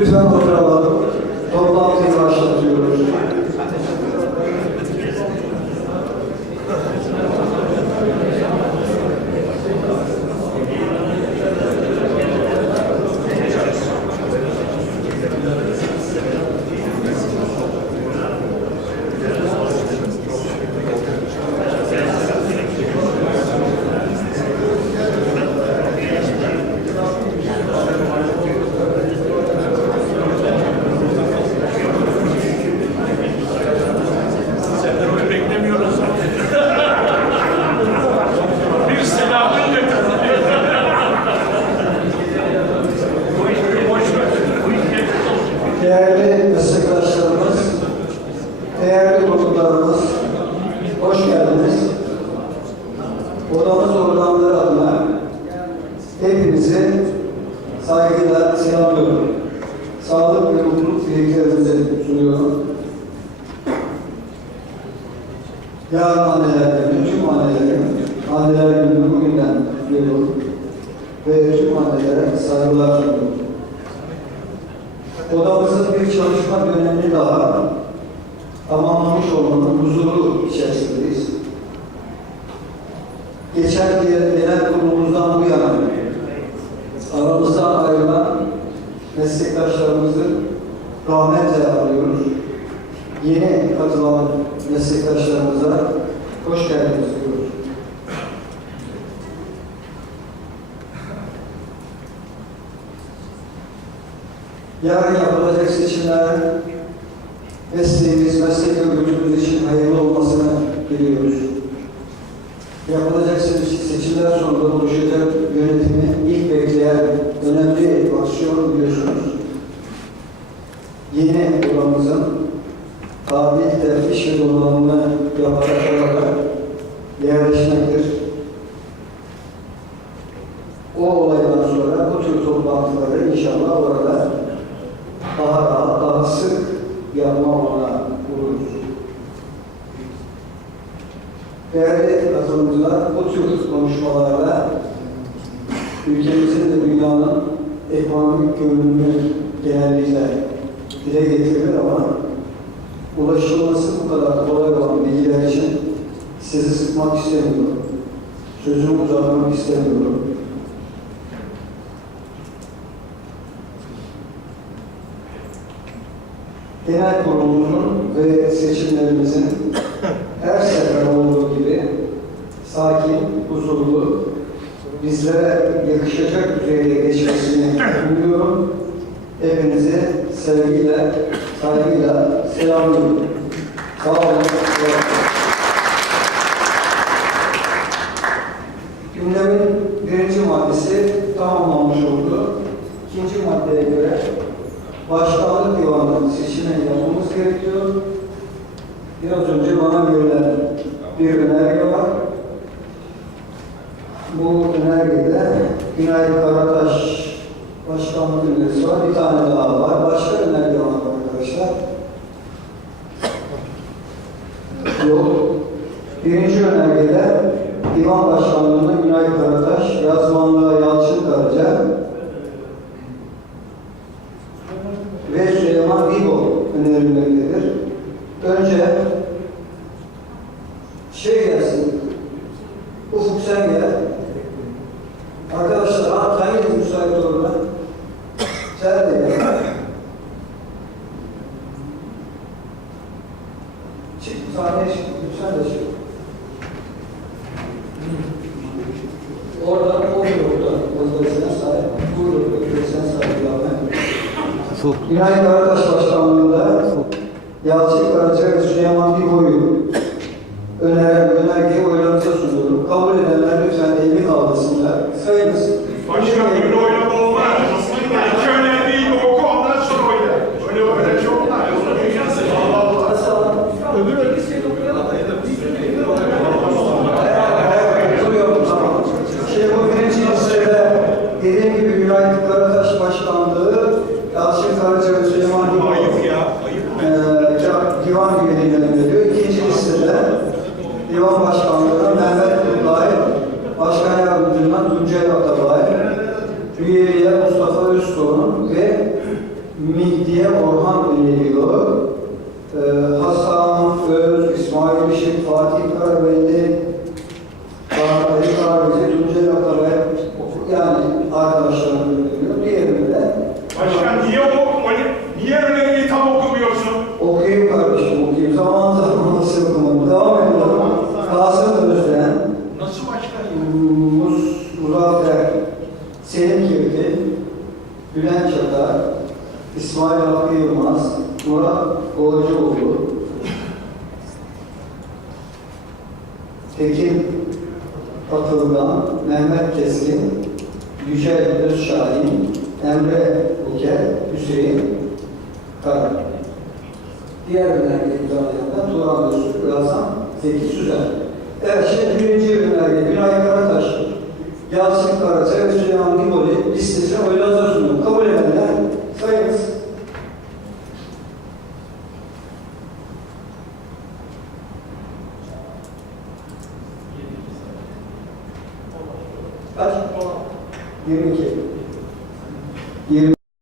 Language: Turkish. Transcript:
Lütfen oturalım. Selamlıyorum. Sağlık ve mutluluk dileklerimizi sunuyorum. Yarın anneler günü, tüm annelerin anneler gününü bugünden kutluyorum. Ve tüm annelere saygılar sunuyorum. Odamızın bir çalışma dönemini daha tamamlamış olmanın huzuru içerisindeyiz. Geçen genel genel kurulumuzdan bu yana aramızdan ayrılan meslektaşlarımızı rahmetle anıyoruz. Yeni katılan meslektaşlarımıza hoş geldiniz diyoruz. Yarın yapılacak seçimlerin mesleğimiz, meslek örgütümüz için hayırlı olmasını diliyoruz. Yapılacak se- seçimler sonunda oluşacak yönetimi ilk bekleyen Odamızın tabi teftiş ve donanımını yaparak olarak yerleşmektir. O olaydan sonra bu tür toplantıları inşallah orada daha rahat, daha sık yapma olana buluruz. Değerli katılımcılar, bu tür konuşmalarla ülkemizin ve dünyanın ekonomik görünümü genellikle dile getirilir ama ulaşılması bu kadar kolay olan bilgiler için sizi sıkmak istemiyorum. Sözümü uzatmak istemiyorum. genel kurulumuzun ve seçimlerimizin her sefer olduğu gibi sakin, huzurlu, bizlere yakışacak düzeyde geçmesini umuyorum. Hepinizi sevgiyle, saygıyla selamlıyorum. Sağ olun. Gündemin birinci maddesi tamamlanmış oldu. İkinci maddeye göre başkanlık divanının seçimini yapmamız gerekiyor. Biraz önce bana verilen bir önerge var. Bu önergede Günay Karataş başkanlık önerisi var. Bir tane daha var. Başka önerge var arkadaşlar. Yok. Birinci önergede divan başkanlığında Günay Karataş, yazmanlığa Yalçın Karaca, ve Süleyman Vigo önerilmektedir. Önce Sahneye çık, sen de çık. Orada, o yolda, özdeşine sahip, bu yolda, özdeşine sahip yapmaya. Günay Karataş Başkanlığı'nda Yalçın Karaca ve Süleyman Biboy'u öner, önergeyi oylarınıza sunuyorum. Kabul edenler divan üyeliğinden veriyor. İkinci listede divan başkanlığına Mehmet Kutlay, başkan yardımcından Tuncay Atabay, üyeliğe Mustafa Öztuğ'un ve Mihdiye Orhan öneriyor. Ee, Hasan Öz, İsmail Işık, Fatih Karabelli, Ali Karabelli, Tuncel Akabe, yani arkadaşlarım Muz, Muzaffer, Selim Kirpi, Bülent Çatar, İsmail Hakkı Yılmaz, Murat Golcuoğlu, Tekin Atılgan, Mehmet Keskin, Yücel Özşahin, Emre Buker, Hüseyin Kara. Diğer önerge imzalayanlar Turan Öztürk Hasan Zeki Süzer. Evet, şimdi birinci önerge Günay Karataş, Yasin Karaca ve Süleyman Nimoli listesine oyla hazır sunuyorum. Kabul edenler sayınız. Kaç? 22. 20.